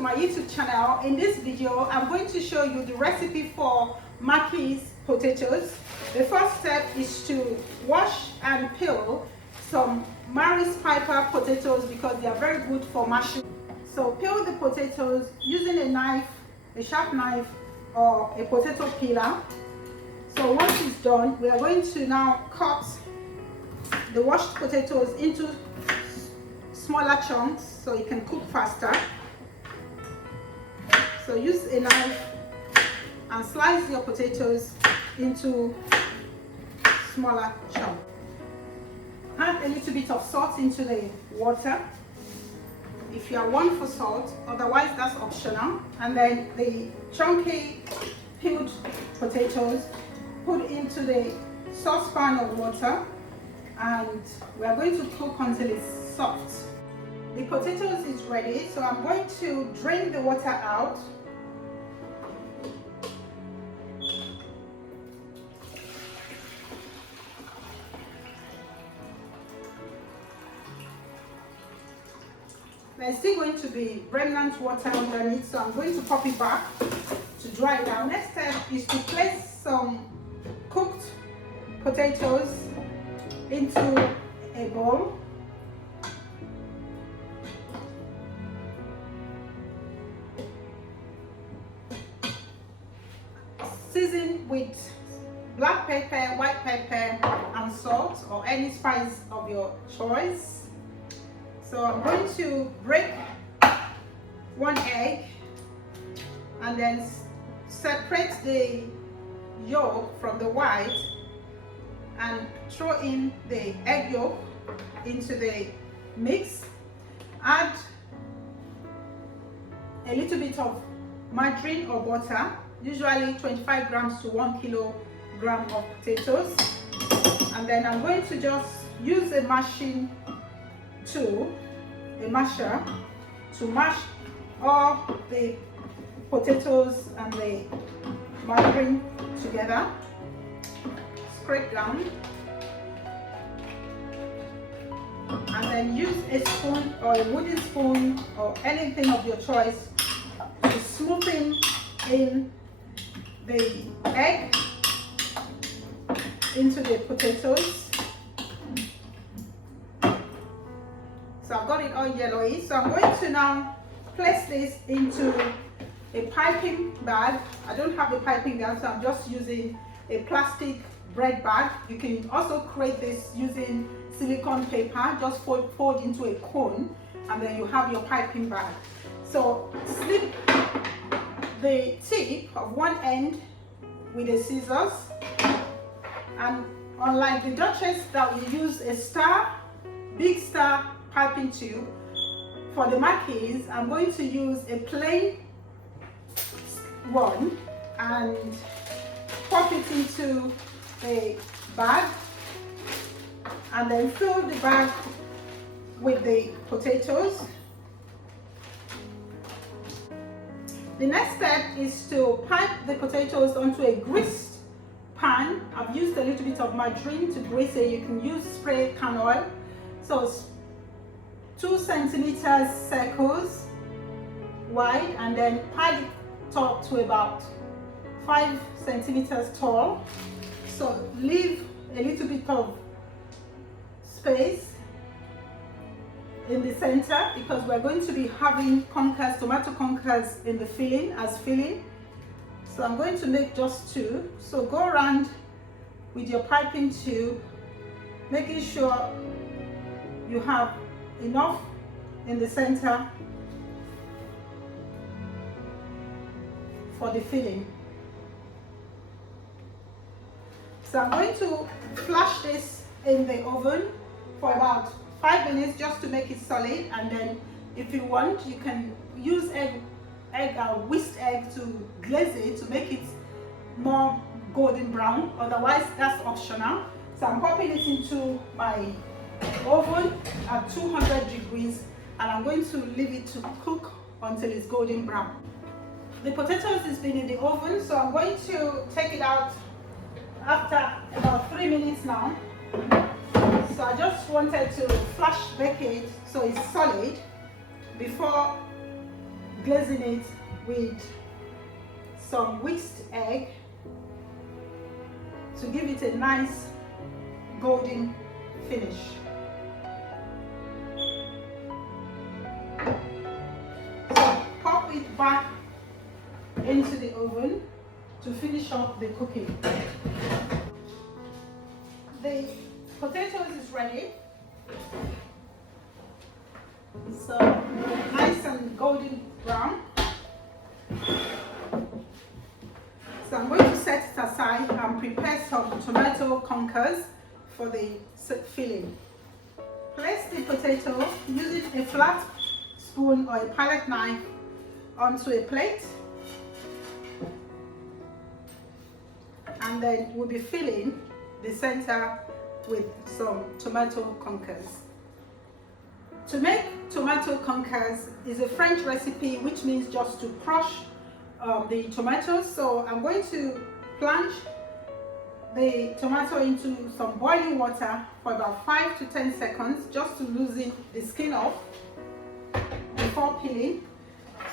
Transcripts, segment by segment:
my YouTube channel. In this video, I'm going to show you the recipe for Marquis potatoes. The first step is to wash and peel some Marquis Piper potatoes because they are very good for mashing. So peel the potatoes using a knife, a sharp knife, or a potato peeler. So once it's done, we are going to now cut the washed potatoes into smaller chunks so it can cook faster. So use a knife and slice your potatoes into smaller chunks. Add a little bit of salt into the water if you are one for salt, otherwise that's optional. And then the chunky peeled potatoes put into the saucepan of water, and we are going to cook until it's soft. The potatoes is ready, so I'm going to drain the water out. There's still going to be remnant water underneath, so I'm going to pop it back to dry it out. Next step is to place some cooked potatoes into a bowl. Season with black pepper, white pepper, and salt, or any spice of your choice. So I'm going to break one egg and then separate the yolk from the white and throw in the egg yolk into the mix. Add a little bit of margarine or butter, usually 25 grams to 1 kilogram of potatoes. And then I'm going to just use a mashing tool, a masher, to mash all the potatoes and the margarine together. Scrape down, and then use a spoon or a wooden spoon or anything of your choice to smoothen in the egg into the potatoes. So I've got it all yellowy. So I'm going to now place this into a piping bag. I don't have a piping bag, so I'm just using a plastic bread bag. You can also create this using silicone paper. Just fold into a cone, and then you have your piping bag. So slip the tip of one end with the scissors, and unlike the Duchess that will use a star, big star piping tube, for the Marquis I'm going to use a plain one and pop it into the bag, and then fill the bag with the potatoes. The next step is to pipe the potatoes onto a greased pan. I've used a little bit of margarine to grease it. You can use spray can oil. So 2 centimeters circles wide, and then pile it up to about 5 centimeters tall. So leave a little bit of space in the center because we're going to be having conkers, tomato conkers in the filling as filling. So I'm going to make just 2. So go around with your piping tube, making sure you have enough in the center for the filling. So I'm going to flash this in the oven for about 5 minutes just to make it solid, and then if you want you can use whisked egg to glaze it to make it more golden brown, otherwise that's optional. So I'm popping it into my oven at 200 degrees, and I'm going to leave it to cook until it's golden brown. The potatoes has been in the oven, so I'm going to take it out after about 3 minutes now. So I just wanted to flash bake it so it's solid before glazing it with some whisked egg to give it a nice golden finish. So pop it back into the oven to finish up the cooking. The potatoes is ready. So nice and golden brown. So I'm going to set it aside and prepare some tomato conkers for the filling. Place the potato using a flat spoon or a palette knife onto a plate, and then we'll be filling the center with some tomato conkers. To make tomato conkers is a French recipe, which means just to crush the tomatoes. So I'm going to plunge the tomato into some boiling water for about 5 to 10 seconds just to loosen the skin off before peeling.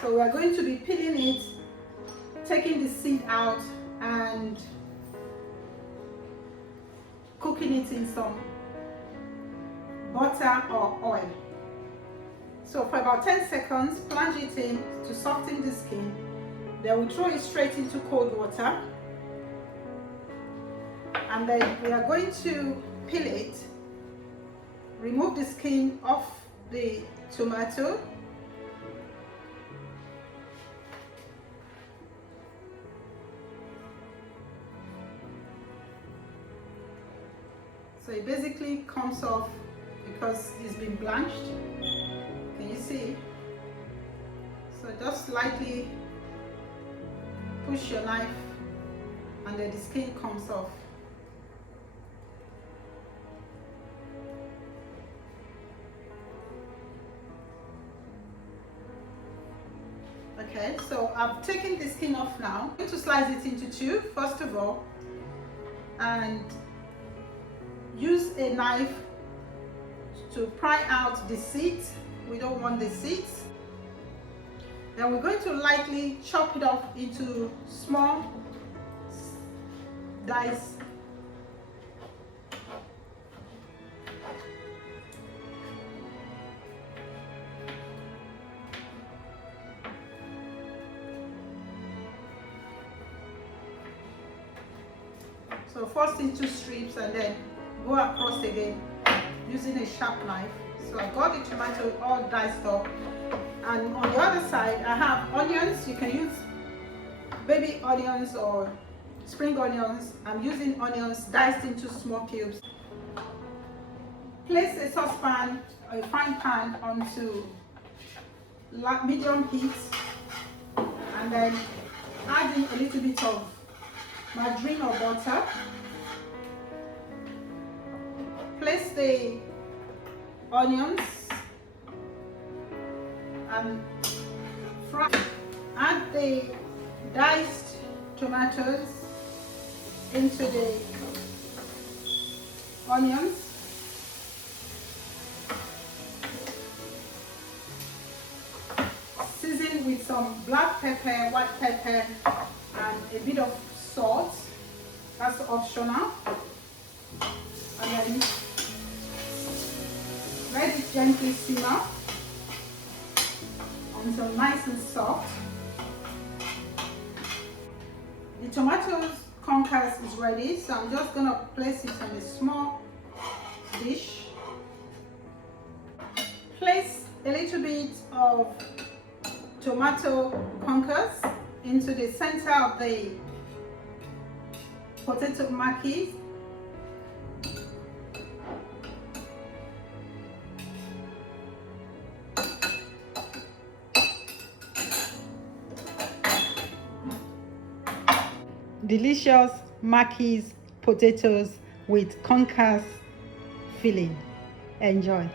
So we are going to be peeling it, taking the seed out and cooking it in some butter or oil. So for about 10 seconds, plunge it in to soften the skin. Then we throw it straight into cold water. And then we are going to peel it, remove the skin off the tomato. So it basically comes off because it's been blanched. Can you see? So just slightly push your knife and then the skin comes off. Okay, so I've taken the skin off now. I'm going to slice it into two, first of all, and use a knife to pry out the seeds. We don't want the seeds. Then we're going to lightly chop it up into small dice. So first into strips and then go across again using a sharp knife. So I got the tomato all diced up, and on the other side I have onions. You can use baby onions or spring onions. I'm using onions diced into small cubes. Place a saucepan or a frying pan onto medium heat, and then add in a little bit of margarine or butter. Place the onions and fry. Add the diced tomatoes into the onions. Season with some black pepper, white pepper, and a bit of salt. That's optional. And then let it gently simmer until nice and soft. The tomatoes conkers is ready, so I'm just going to place it on a small dish. Place a little bit of tomato conkers into the center of the potato Marquis. Delicious Marquis potatoes with conkers filling. Enjoy.